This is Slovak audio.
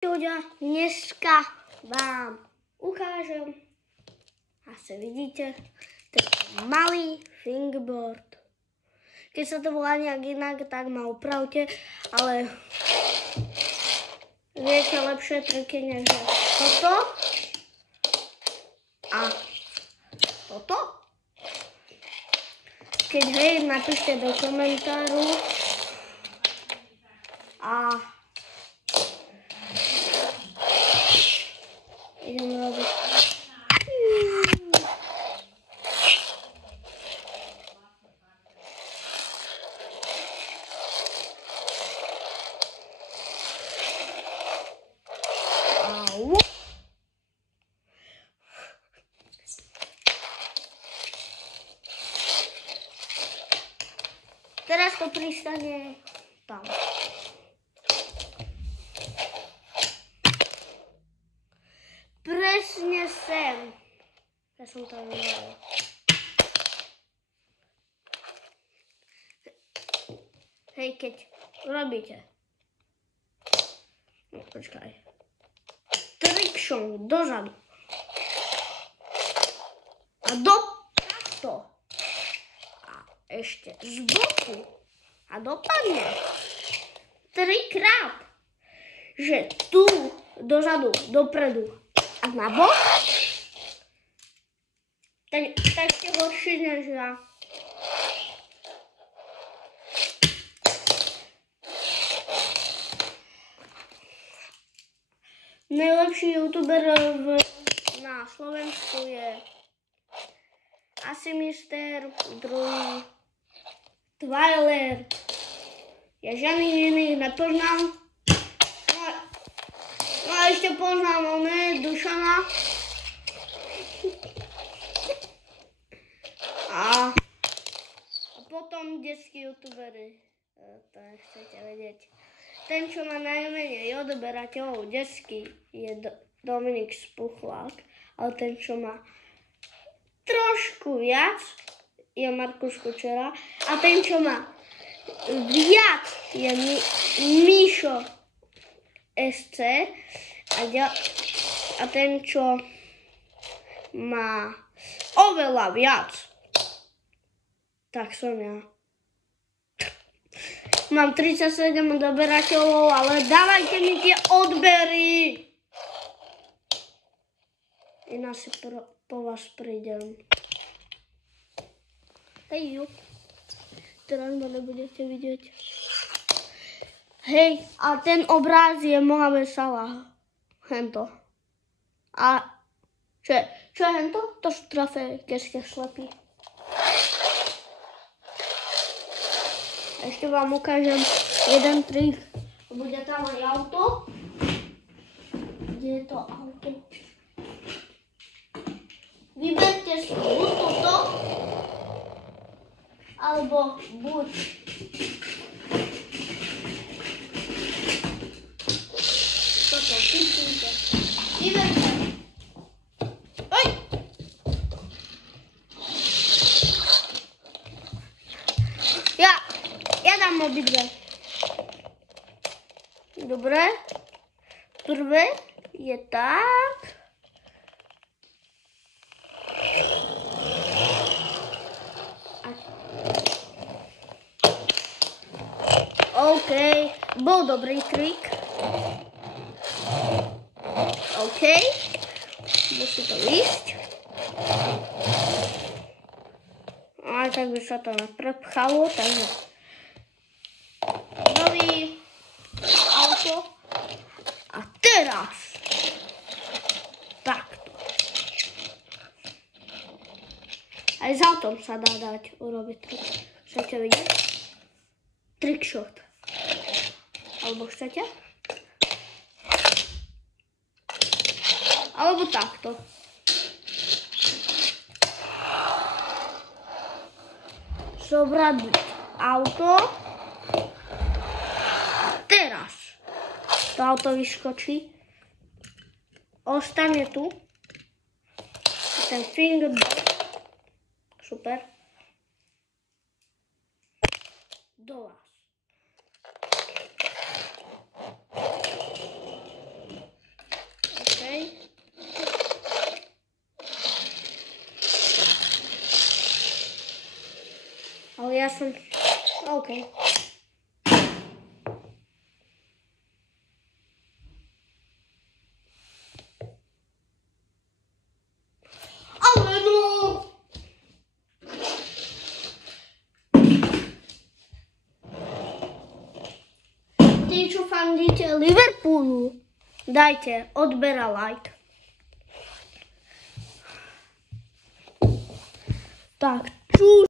Ľudia, dneska vám ukážem, asi vidíte, tento malý fingerboard. Keď sa to volá nejak inak, tak ma opravte, ale viete lepšie triky než toto a toto. Keď hej, napíšte do komentáru a idem robiť. Au. Teraz to pristane tam. Presne sem. Ja som to vyvolal. Hej, keď robíte. No, počkaj. Trikšou dozadu. A do takto. A ešte z boku. A dopadne. 3-krát. Že tu, dozadu, dopredu. A na bok, tak ste horší než ja. Najlepší youtuber na Slovensku je asi Mister, druhý Twilight. Ja žiadnych iných nepoznám. No a ešte poznám Dušana. A potom detskí youtubery. To nechcete vedieť. Ten, čo má najmenej odberateľov detský, je Dominik Spuchlák. Ale ten, čo má trošku viac, je Markus Kučera. A ten, čo má viac, je Míšo SC. A ten, čo má oveľa viac, tak som ja. Mám 37 odberateľov, ale dávajte mi tie odbery. Iná si po vás prídem. Hej, teraz ma nebudete vidieť. Hej, a ten obráz je Mohamed Salah. Hento. A čo je hento? To sú trofeje, keď ste slepí. Ešte vám ukážem jeden trik. Bude tam aj auto. Kde je to auto? Vyberte si buď toto, alebo buď toto. Vyberte. Oj! Ja dám obidve. Dobre. Prvé je tak. OK. Bol dobrý trik. OK. Musí to ísť. Ale tak by sa to neprepchalo, takže nový auto. A teraz takto. Aj s autom sa dá dať urobiť trik. Chcete vidieť? Trickshot. Alebo chcete? Alebo takto. Zobrať auto. Teraz to auto vyskočí. Ostane tu. Ten fingerboard. Super. Do vás. ja som... OK. Ale no! Tí, čo fandíte Liverpoolu, dajte odber a like. Tak, čus.